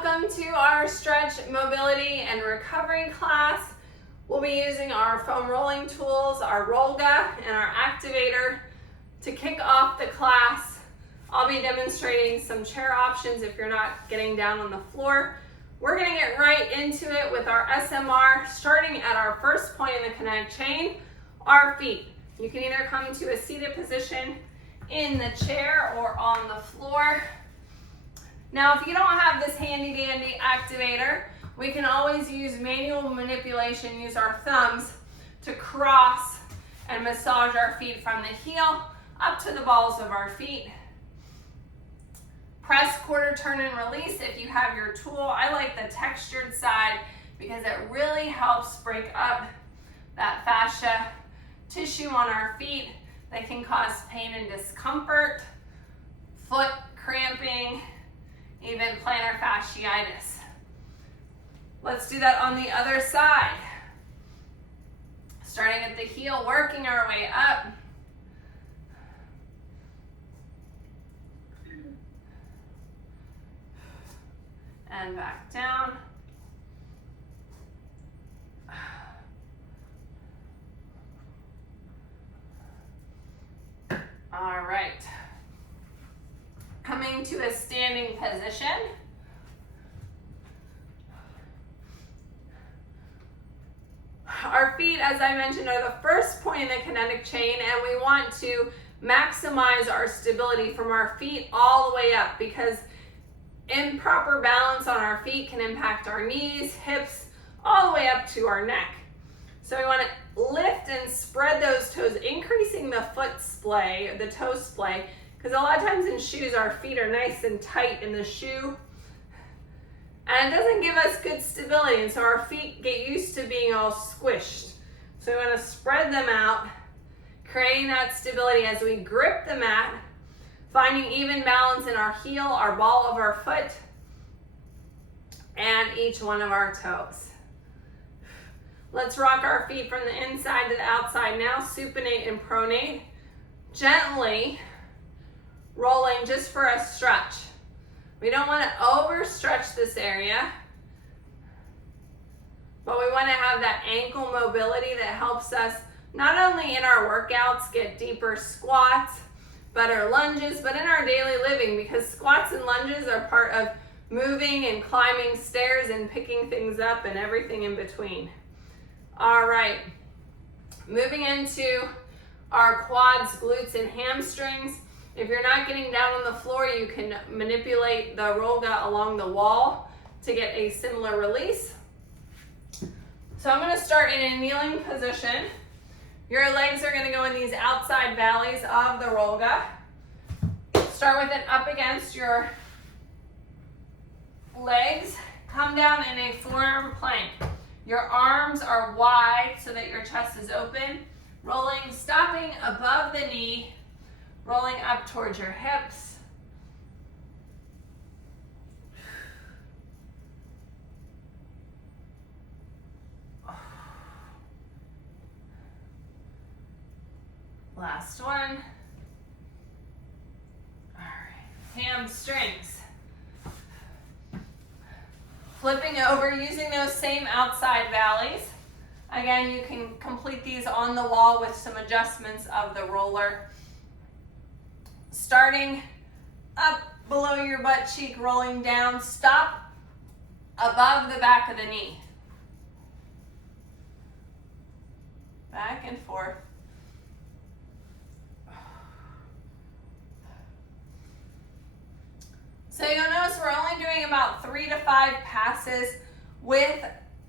Welcome to our stretch, mobility, and recovery class. We'll be using our foam rolling tools, our Rolga, and our activator to kick off the class. I'll be demonstrating some chair options if you're not getting down on the floor. We're going to get right into it with our SMR, starting at our first point in the Connect chain, our feet. You can either come to a seated position in the chair or on the floor. Now, if you don't have this handy dandy activator, we can always use manual manipulation, use our thumbs to cross and massage our feet from the heel up to the balls of our feet. Press, quarter turn, and release if you have your tool. I like the textured side because it really helps break up that fascia tissue on our feet that can cause pain and discomfort, foot cramping, even plantar fasciitis. Let's do that on the other side. Starting at the heel, working our way up. And back down. All right. Coming to a standing position. Our feet, as I mentioned, are the first point in the kinetic chain, and we want to maximize our stability from our feet all the way up, because improper balance on our feet can impact our knees, hips, all the way up to our neck. So we want to lift and spread those toes, increasing the foot splay, the toe splay, because a lot of times in shoes, our feet are nice and tight in the shoe, and it doesn't give us good stability, and so our feet get used to being all squished. So we want to spread them out, creating that stability as we grip the mat, finding even balance in our heel, our ball of our foot, and each one of our toes. Let's rock our feet from the inside to the outside now, supinate and pronate, gently rolling just for a stretch. We don't want to overstretch this area, but we want to have that ankle mobility that helps us not only in our workouts get deeper squats, better lunges, but in our daily living, because squats and lunges are part of moving and climbing stairs and picking things up and everything in between. All right, moving into our quads, glutes, and hamstrings. If you're not getting down on the floor, you can manipulate the Rolga along the wall to get a similar release. So I'm going to start in a kneeling position. Your legs are going to go in these outside valleys of the Rolga. Start with it up against your legs. Come down in a forearm plank. Your arms are wide so that your chest is open. Rolling, stopping above the knee, rolling up towards your hips. Last one. All right, hamstrings. Flipping over, using those same outside valleys. Again, you can complete these on the wall with some adjustments of the roller. Starting up below your butt cheek, rolling down, stop above the back of the knee. Back and forth. So you'll notice we're only doing about 3 to 5 passes with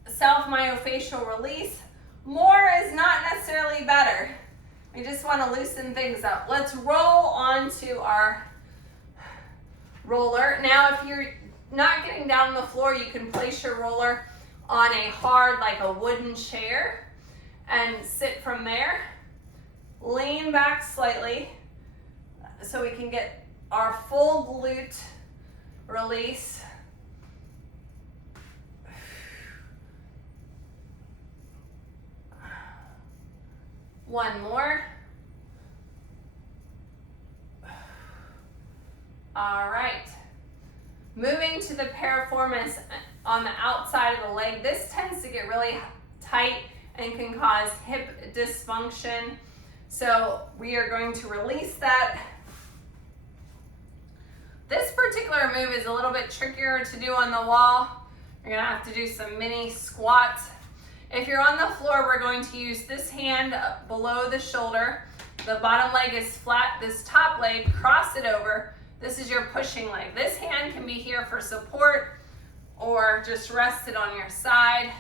self-myofascial release. More is not necessarily better. We just want to loosen things up. Let's roll onto our roller. Now, if you're not getting down on the floor, you can place your roller on a hard, like a wooden chair, and sit from there. Lean back slightly so we can get our full glute release. One more. All right. Moving to the piriformis on the outside of the leg. This tends to get really tight and can cause hip dysfunction. So we are going to release that. This particular move is a little bit trickier to do on the wall. You're gonna have to do some mini squats. If you're on the floor, we're going to use this hand below the shoulder. The bottom leg is flat. This top leg, cross it over. This is your pushing leg. This hand can be here for support or just rest it on your side.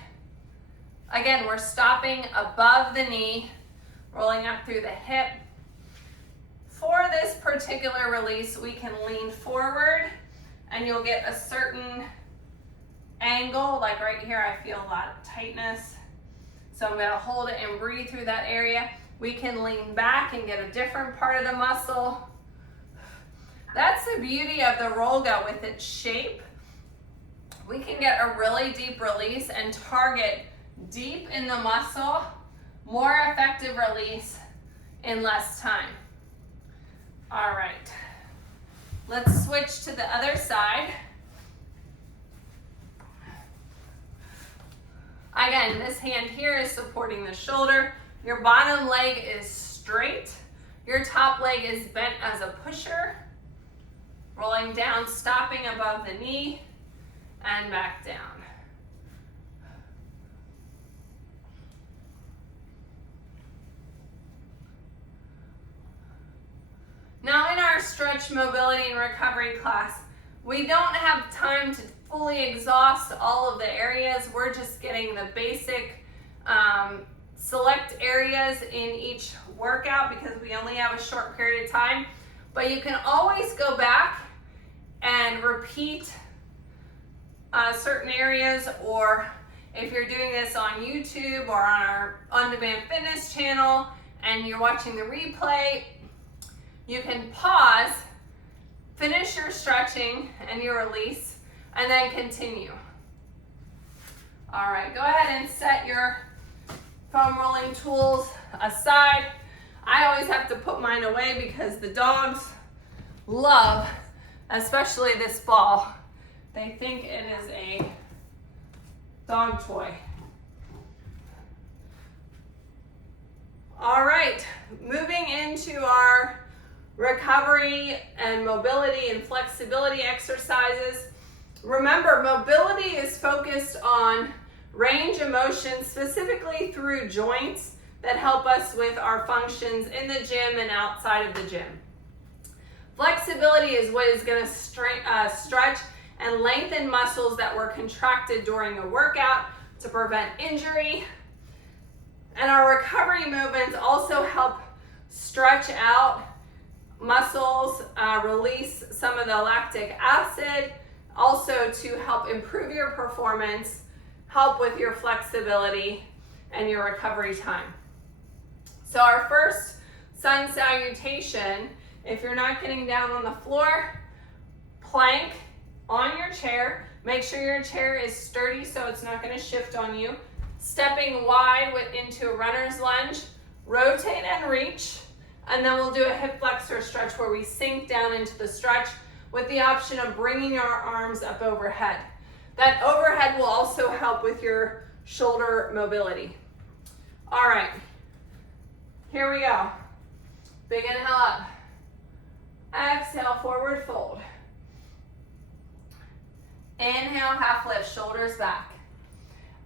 Again, we're stopping above the knee, rolling up through the hip. For this particular release, we can lean forward and you'll get a certain angle. Like right here, I feel a lot of tightness. So I'm gonna hold it and breathe through that area. We can lean back and get a different part of the muscle. That's the beauty of the Rolga with its shape. We can get a really deep release and target deep in the muscle, more effective release in less time. All right, let's switch to the other side. Again, this hand here is supporting the shoulder. Your bottom leg is straight. Your top leg is bent as a pusher. Rolling down, stopping above the knee, and back down. Now in our stretch, mobility, and recovery class, we don't have time to fully exhaust all of the areas. We're just getting the basic select areas in each workout because we only have a short period of time. But you can always go back and repeat certain areas, or if you're doing this on YouTube or on our on-demand fitness channel and you're watching the replay, you can pause, finish your stretching and your release, and then continue. All right, go ahead and set your foam rolling tools aside. I always have to put mine away because the dogs love, especially this ball. They think it is a dog toy. All right, moving into our recovery and mobility and flexibility exercises. Remember, mobility is focused on range of motion, specifically through joints that help us with our functions in the gym and outside of the gym. Flexibility is what is going to stretch and lengthen muscles that were contracted during a workout to prevent injury. And our recovery movements also help stretch out muscles, release some of the lactic acid, also to help improve your performance, help with your flexibility and your recovery time. So our first sun salutation, if you're not getting down on the floor, plank on your chair. Make sure your chair is sturdy so it's not going to shift on you. Stepping wide into a runner's lunge, rotate and reach, and then we'll do a hip flexor stretch where we sink down into the stretch with the option of bringing our arms up overhead. That overhead will also help with your shoulder mobility. All right, here we go. Big inhale up. Exhale, forward fold. Inhale, half lift, shoulders back.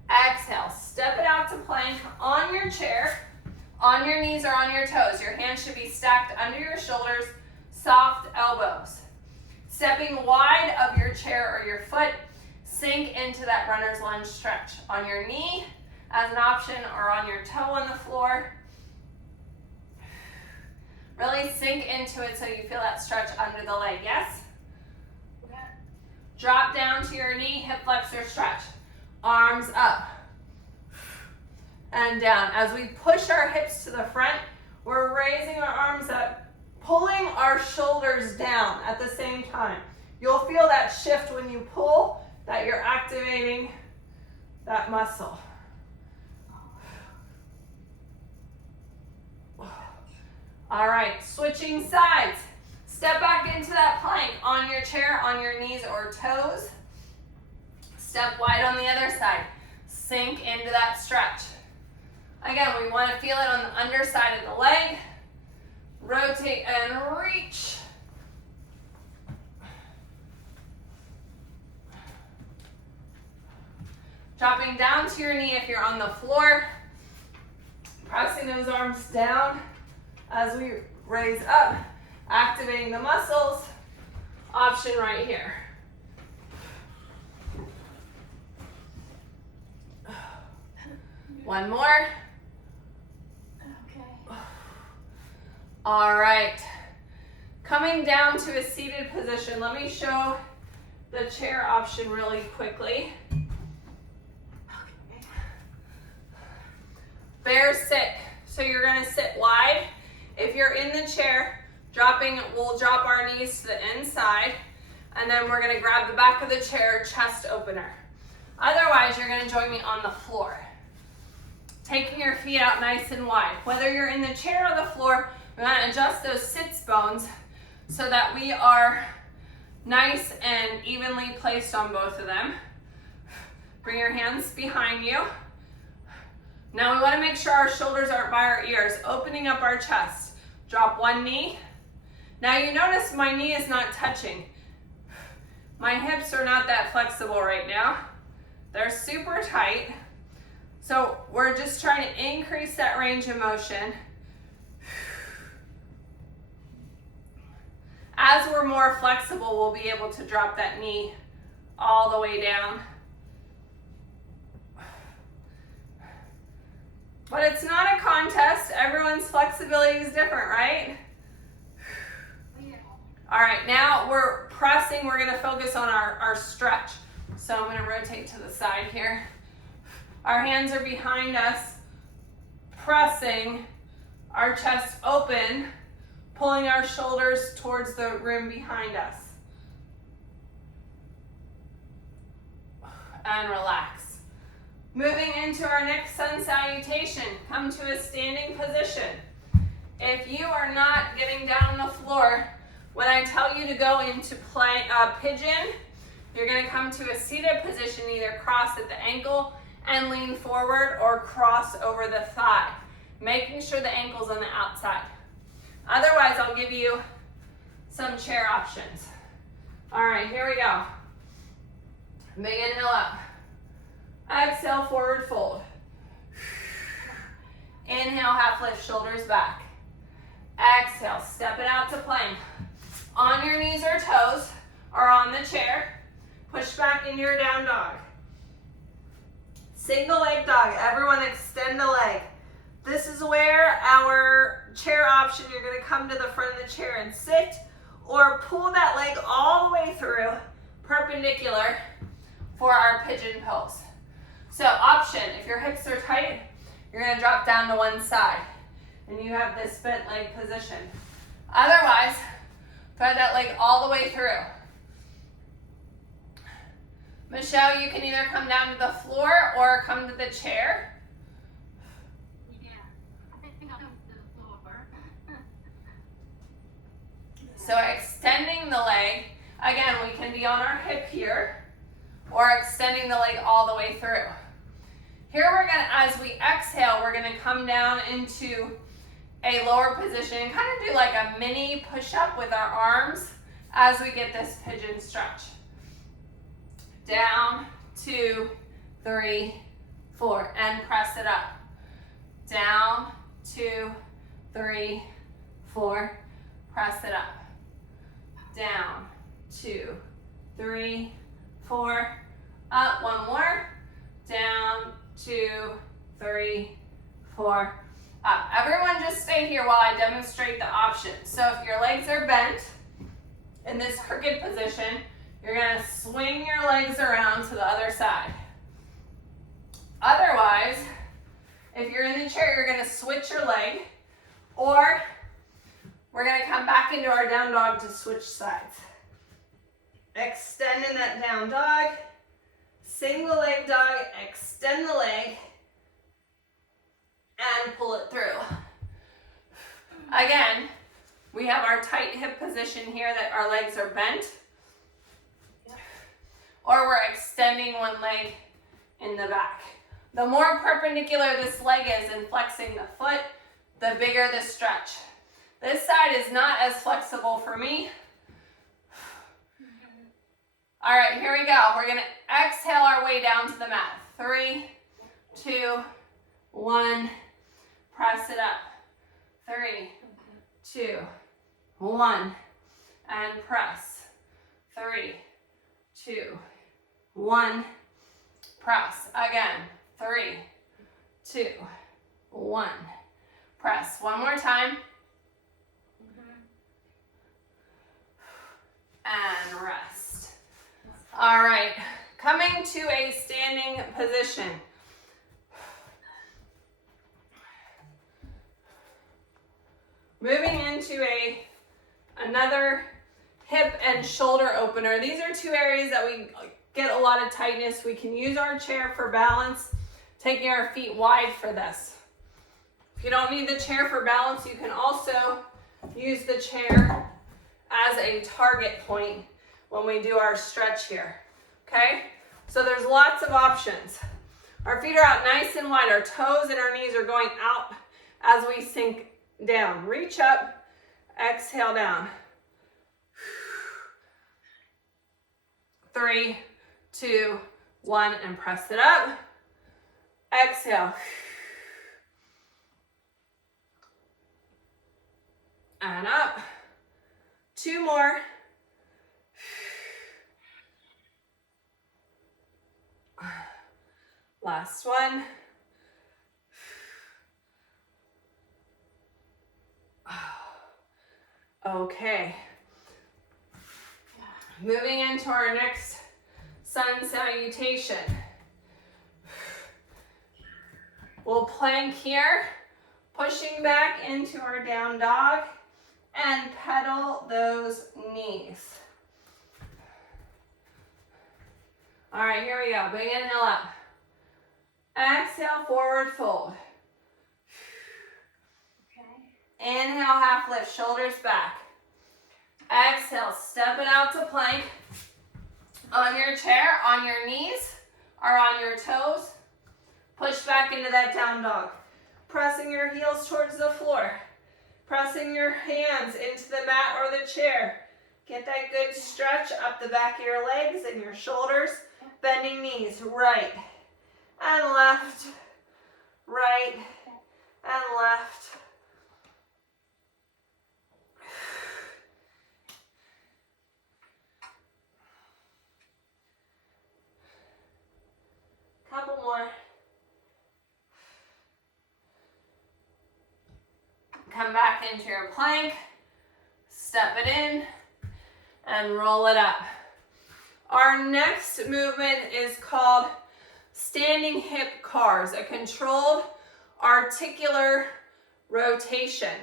Exhale, step it out to plank on your chair, on your knees or on your toes. Your hands should be stacked under your shoulders, soft elbows. Stepping wide of your chair or your foot, sink into that runner's lunge stretch. On your knee as an option or on your toe on the floor. Really sink into it so you feel that stretch under the leg, yes? Drop down to your knee, hip flexor stretch. Arms up and down. As we push our hips to the front, we're raising our arms up, pulling our shoulders down at the same time. You'll feel that shift when you pull, that you're activating that muscle. All right, switching sides. Step back into that plank on your chair, on your knees or toes. Step wide on the other side. Sink into that stretch. Again, we want to feel it on the underside of the leg. Rotate and reach. Dropping down to your knee if you're on the floor. Pressing those arms down as we raise up. Activating the muscles. Option right here. One more. Okay. All right. Coming down to a seated position. Let me show the chair option really quickly. Okay. Bear sit. So you're going to sit wide. If you're in the chair, we'll drop our knees to the inside, and then we're going to grab the back of the chair, chest opener. Otherwise, you're going to join me on the floor. Taking your feet out nice and wide. Whether you're in the chair or the floor, we're going to adjust those sits bones so that we are nice and evenly placed on both of them. Bring your hands behind you. Now we want to make sure our shoulders aren't by our ears, opening up our chest. Drop one knee. Now you notice my knee is not touching. My hips are not that flexible right now. They're super tight. So we're just trying to increase that range of motion. As we're more flexible, we'll be able to drop that knee all the way down. But it's not a contest. Everyone's flexibility is different, right? Yeah. All right, now we're pressing. We're gonna focus on our stretch. So I'm gonna rotate to the side here. Our hands are behind us, pressing our chest open, pulling our shoulders towards the rim behind us. And relax. Moving into our next sun salutation, come to a standing position. If you are not getting down on the floor, when I tell you to go into pigeon, you're gonna come to a seated position, either cross at the ankle and lean forward or cross over the thigh, making sure the ankle's on the outside. Otherwise, I'll give you some chair options. All right, here we go. Big inhale up. Exhale, forward fold. Inhale, half lift, shoulders back. Exhale, step it out to plank. On your knees or toes, or on the chair. Push back into your down dog. Single leg dog. Everyone extend the leg. This is where our chair option, you're going to come to the front of the chair and sit, or pull that leg all the way through, perpendicular, for our pigeon pose. So option, if your hips are tight, you're going to drop down to one side, and you have this bent leg position. Otherwise, thread that leg all the way through. Michelle, you can either come down to the floor or come to the chair. Yeah, I think I'll come to the floor. So extending the leg, again, we can be on our hip here, or extending the leg all the way through. Here we're gonna, as we exhale, we're gonna come down into a lower position and kind of do like a mini push-up with our arms as we get this pigeon stretch. Down, 2, 3, 4, and press it up. Down, 2, 3, 4, press it up. Down, 2, 3, 4, up, one more. Down, 2, 3, 4, up. Everyone just stay here while I demonstrate the options. So if your legs are bent in this crooked position, you're gonna swing your legs around to the other side. Otherwise, if you're in the chair, you're gonna switch your leg, or we're gonna come back into our down dog to switch sides. Extend in that down dog, single leg dog, extend the leg, and pull it through. Again, We have our tight hip position here that our legs are bent. Or we're extending one leg in the back. The more perpendicular this leg is and flexing the foot, the bigger the stretch. This side is not as flexible for me. All right, here we go. We're gonna exhale our way down to the mat. 3, 2, 1, press it up. 3, 2, 1, and press. 3, 2, 1, press. Again, 3, 2, 1, press. One more time. And rest. All right, coming to a standing position. Moving into another hip and shoulder opener. These are two areas that we get a lot of tightness. We can use our chair for balance, taking our feet wide for this. If you don't need the chair for balance, you can also use the chair as a target point when we do our stretch here, okay? So there's lots of options. Our feet are out nice and wide. Our toes and our knees are going out as we sink down. Reach up, exhale down. 3, 2, 1, and press it up. Exhale. And up. 2 more. Last one. Okay. Moving into our next sun salutation. We'll plank here, pushing back into our down dog, and pedal those knees. All right, here we go. Big inhale up. Exhale, forward fold. Inhale, half lift, shoulders back. Exhale, step it out to plank. On your chair, on your knees, or on your toes. Push back into that down dog. Pressing your heels towards the floor. Pressing your hands into the mat or the chair. Get that good stretch up the back of your legs and your shoulders. Bending knees, right and left, right and left. Couple more. Come back into your plank, step it in, and roll it up. Our next movement is called standing hip cars, a controlled articular rotation.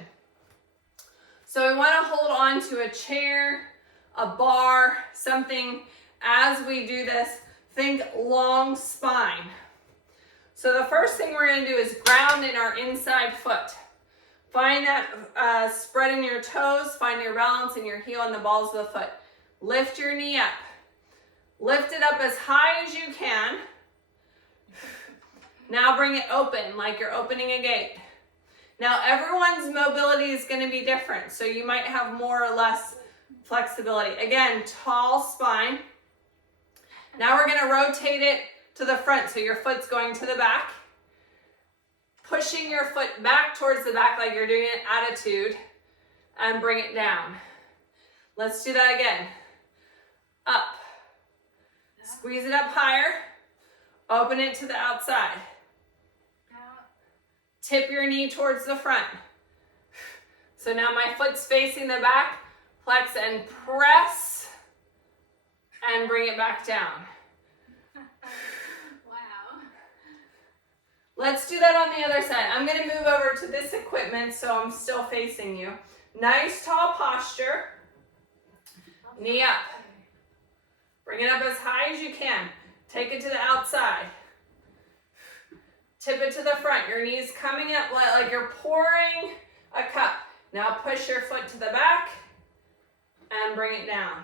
So we want to hold on to a chair, a bar, something as we do this. Think long spine. So the first thing we're going to do is ground in our inside foot. Find that spread in your toes, find your balance in your heel and the balls of the foot. Lift your knee up. Lift it up as high as you can. Now bring it open like you're opening a gate. Now everyone's mobility is going to be different, so you might have more or less flexibility. Again, tall spine. Now we're going to rotate it to the front, so your foot's going to the back. Pushing your foot back towards the back like you're doing an attitude, and bring it down. Let's do that again. Up. Squeeze it up higher. Open it to the outside. Tip your knee towards the front. So now my foot's facing the back. Flex and press. And bring it back down. Wow. Let's do that on the other side. I'm going to move over to this equipment so I'm still facing you. Nice tall posture. Knee up. Bring it up as high as you can. Take it to the outside. Tip it to the front. Your knees coming up like you're pouring a cup. Now push your foot to the back and bring it down.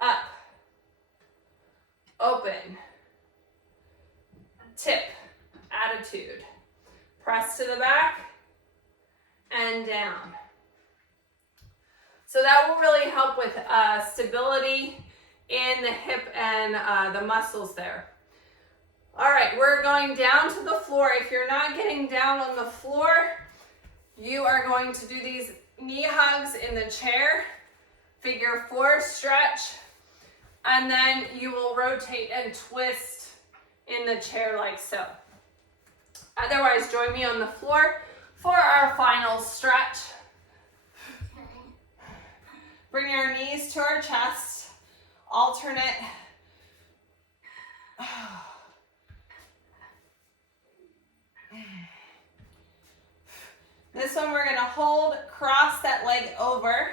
Up. Open. Tip. Attitude. Press to the back and down. So that will really help with stability in the hip and the muscles there. All right, we're going down to the floor. If you're not getting down on the floor, you are going to do these knee hugs in the chair, figure 4 stretch, and then you will rotate and twist in the chair like so. Otherwise, join me on the floor for our final stretch. Bring our knees to our chest, alternate. This one we're gonna hold, cross that leg over,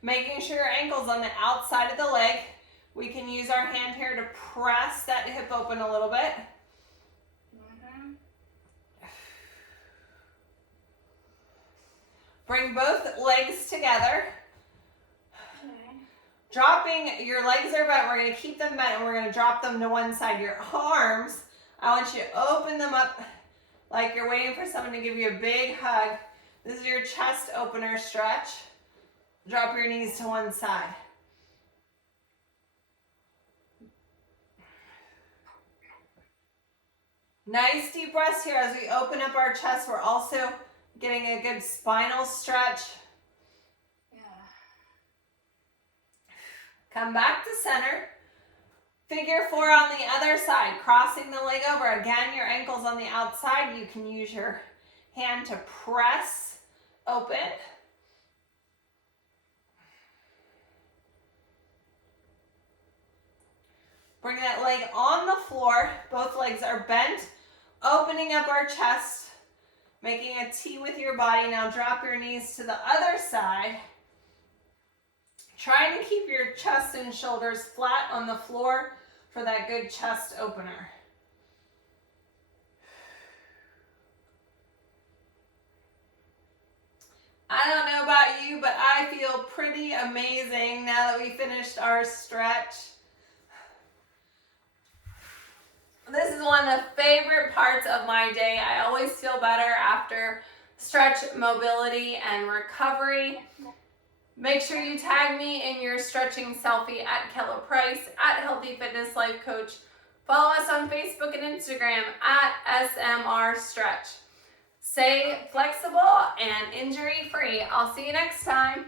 making sure your ankle's on the outside of the leg. We can use our hand here to press that hip open a little bit. Bring both legs together. Dropping, your legs are bent, we're gonna keep them bent and we're gonna drop them to one side. Your arms, I want you to open them up like you're waiting for someone to give you a big hug. This is your chest opener stretch. Drop your knees to one side. Nice deep breaths here as we open up our chest. We're also getting a good spinal stretch. Come back to center. Figure 4 on the other side, crossing the leg over. Again, your ankle's on the outside. You can use your hand to press open. Bring that leg on the floor. Both legs are bent, opening up our chest, making a T with your body. Now drop your knees to the other side. Trying to keep your chest and shoulders flat on the floor for that good chest opener. I don't know about you, but I feel pretty amazing now that we finished our stretch. This is one of the favorite parts of my day. I always feel better after stretch, mobility, and recovery. Make sure you tag me in your stretching selfie at Kella Price, at Healthy Fitness Life Coach. Follow us on Facebook and Instagram at SMR Stretch. Stay flexible and injury free. I'll see you next time.